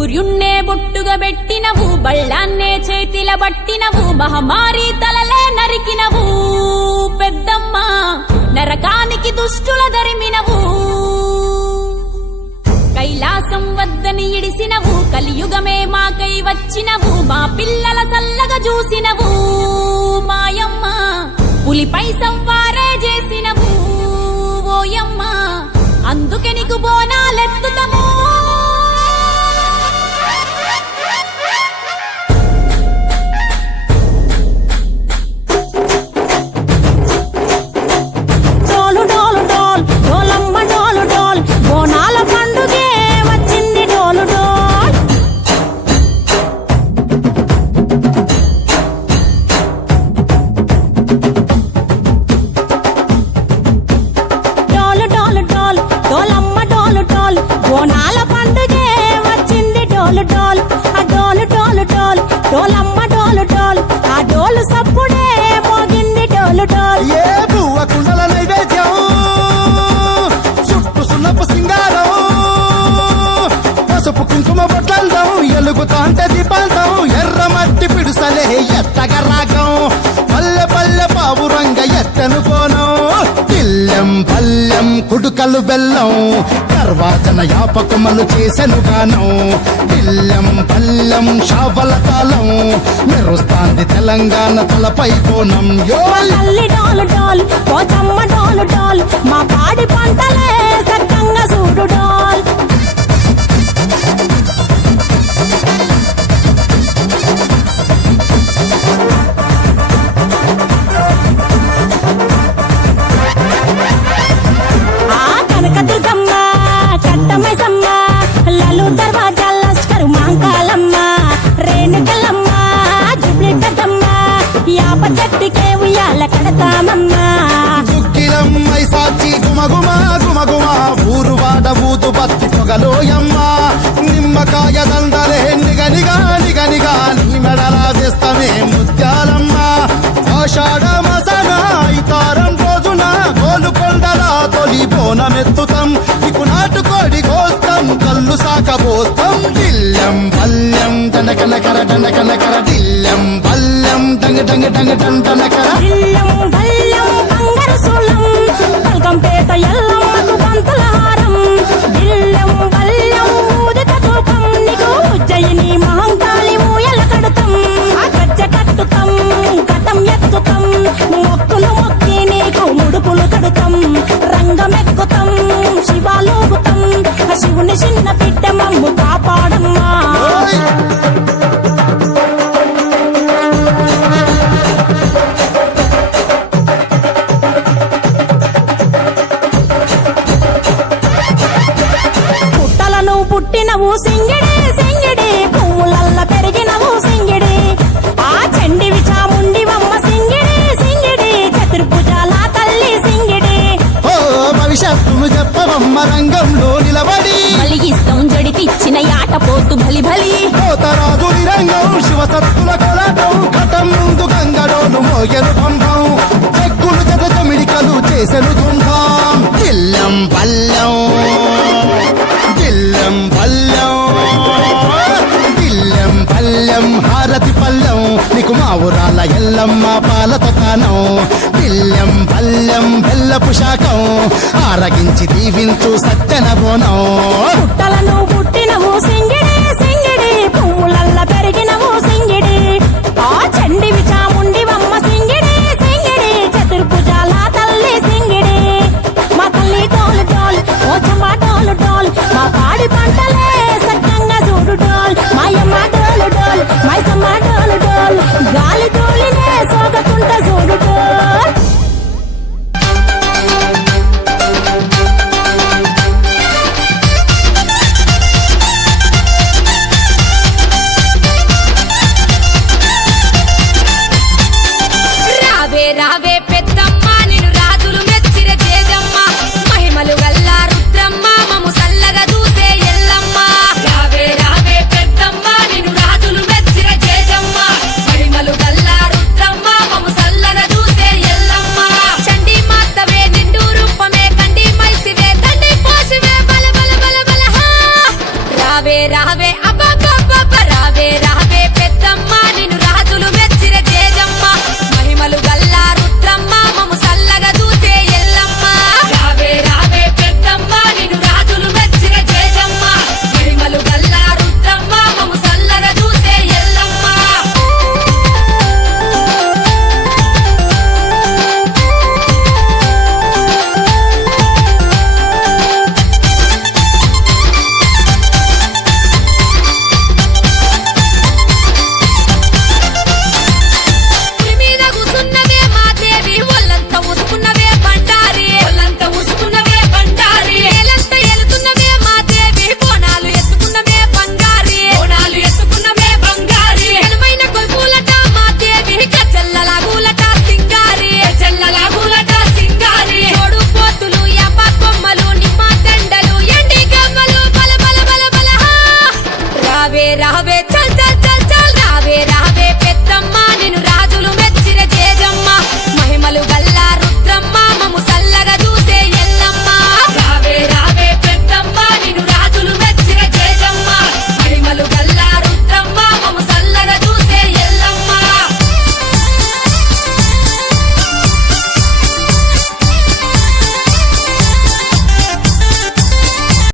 సూర్యున్నే బొట్టుగా పెట్టినవు, బళ్ళాన్నే చేతిల బట్టినవు, మహమారి తలలే నరికినవు పెద్దమ్మ, నరకానికి దుష్టుల దరిమినవు. కైలాసం వద్దని ఇడిసినవు, కలియుగమే మాకై వచ్చినవు, మా పిల్లల చల్లగా చూసినవు మాయమ్మ, పులిపై సంవారే చేసినవు ఓయమ్మ, అందుకే నీకు బోనాలెత్తుతము. కుంకుమ బొట్లందం ఎలుగుతాంటే దీపాంతం, ఎర్రమట్టి పిడుసలే ఎత్తగ రాగం, పల్లె పల్లె పావురంగ ఎత్తను కోనం, పిల్లెం పల్లెం కుడుకలు బెల్లం, తర్వాతన యాపకమలు చేసెను గానం, పిల్లెం పల్లెం షావల కాలం, మెరుస్తాంది తెలంగాణ తలపై కోనం. మా పాడి పంటలే సక్కంగా చూడు డాల్. కనకదుర్గమ్మ కట్టమైసమ్మ లలు దర్వాజా లస్కరు మాంకాలమ్మ రేణుకలమ్మ జుబ్లి పెద్దమ్మ యాప చెట్టుకే ఉయ్యాల కడతామమ్మ. దుక్కిలమ్మై సాచి గుమగుమ గుమగుమ ఊరు వాడ ఊతు బత్తి పొగలోయమ్మ, నిమ్మకాయ దండలే నిగనిగా నిగనిగా నీ మెడలా వేస్తమే ముత్యాలమ్మ, ఆషాఢ మసన ఇతారం రోజున గోలుకొండల తొలి బోనమెత్తుతాం, నీకు నాటుకోడి కోస్తాం కళ్ళు సాకబోస్తాం, దిల్లెం పల్లెం దండకనకర దండకనకర దిల్లెం పల్లెం డంగ డంగ డంగ డండనకర పల్కంపేట ఎల్లమ్మకు పంతుల హారం, దిల్లెం బల్లెం ఊదిత తూపం, నీకు ఉజ్జయిని మహంకాళి ఊయల కడుతాం, గజ్జ కట్టుతాం కటం ఎత్తుతాం, మొక్కులు మొక్కి నీకు ముడుపులు కడుతాం, రంగమెక్కుతాం శివాలోగుతాం, శివుని చిన్న బిడ్డ మమ్ము కాపాడమ్మా. పుట్టినవు సింగిడి సింగిడి పువ్వులల్ల పెరిగినవు సింగిడి, ఆ చండివి చాముండివమ్మ సింగిడి సింగిడి, చతుర్భుజాల తల్లి సింగిడి. ఓ భవిష్యత్తును చెప్పవమ్మ రంగంలో నిలబడి, బలిగిస్తాం జడితిచ్చిన యాట పోతు బలి బలి, పోతరాజు రంగం శివసత్తుల కొలాటం, ఘటం ముందు గంగడోను మోయను పంపం, చెక్కులు జత జమిడికలు చేసెను తుంటాం, దిల్లెం పల్లెం దిల్లెం పల్లెం దిల్లెం పల్లెం హారతి పల్లెం, నీకు మా ఊరాల ఎల్లమ్మ పాలతో కానం, దిల్లెం పల్లెం బెల్లపు శాఖం, ఆరగించి దీవించు సత్యన బోనం.